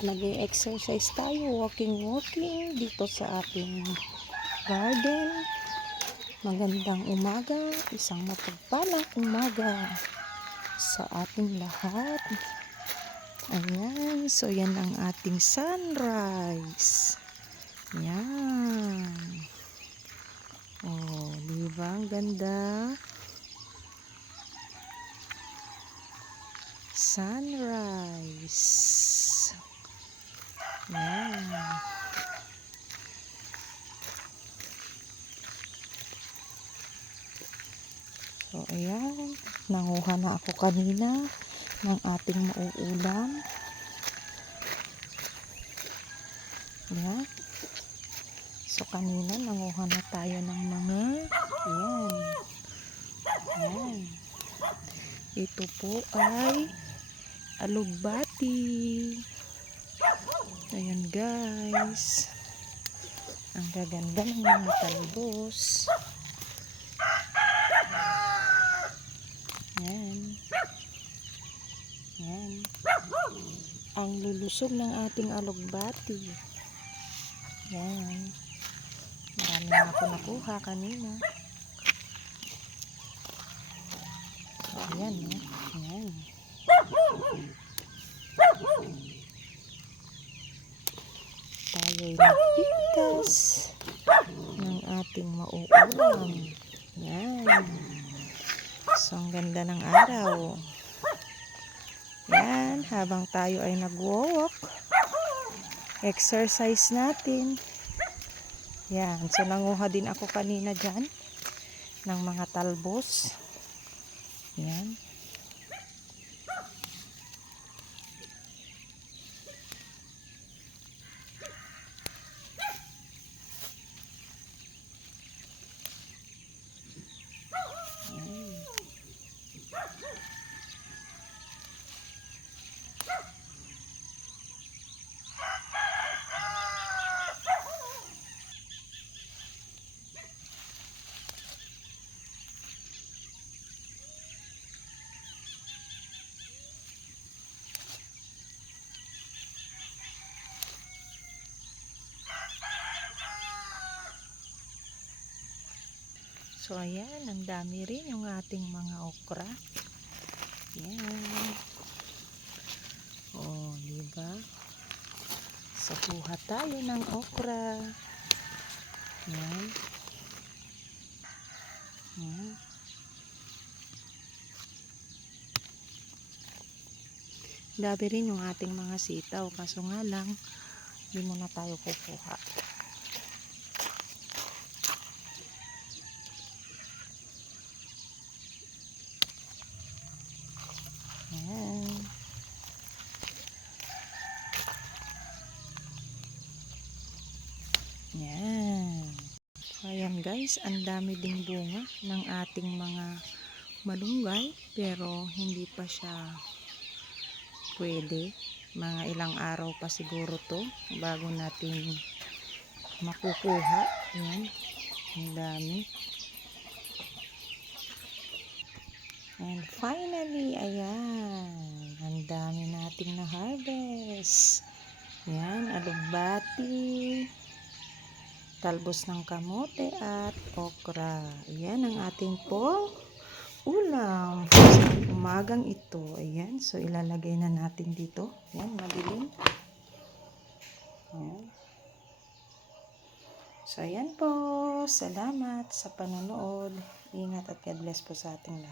guys, nag-exercise tayo, walking dito sa ating garden. Magandang umaga, isang mapagpalang umaga sa ating lahat. Ayan, so yan ang ating sunrise. Yan. Oh, diba ang ganda? Sunrise. Yan. So, ayan. Nanguha na ako kanina ng ating mauulam. Ayan. So, kanina nanguha na tayo ng mga ayan. Ayan. Ito po ay alugbati. Ayan guys. Ang gaganda ng mga talbos. Ayan. Ayan. Ang lulusog ng ating alugbati. Ayan. Marami na ako nakuha kanina. Ayan, ayan. Tayo'y nagpitas ng ating mauulam. Ayan. So, ang ganda ng araw. Ayan, habang tayo ay nag-walk, exercise natin. Ayan, so nanguha din ako kanina dyan ng mga talbos. Ayan. So, ayan, ang dami rin yung ating mga okra. Ayan. Oh, diba? So, kuha tayo ng okra. Ayan. Ayan. Dami rin yung ating mga sitaw. Kaso nga lang, hindi muna tayo kukuha. Ayan. Ayan. So, ayan guys, ang dami ding bunga ng ating mga malunggay. Pero hindi pa siya pwede. Mga ilang araw pa siguro to bago natin makukuha. Ayan. Ang dami. And finally, ayan. Ang dami nating na-harvest. Ayan, alugbati, talbos ng kamote at okra. Ayan ang ating ulam sa umagang ito. Ayan, so ilalagay na natin dito. Ayan, madilim. Ayan. So, ayan po. Salamat sa panonood. Ingat at God bless po sa ating lahat.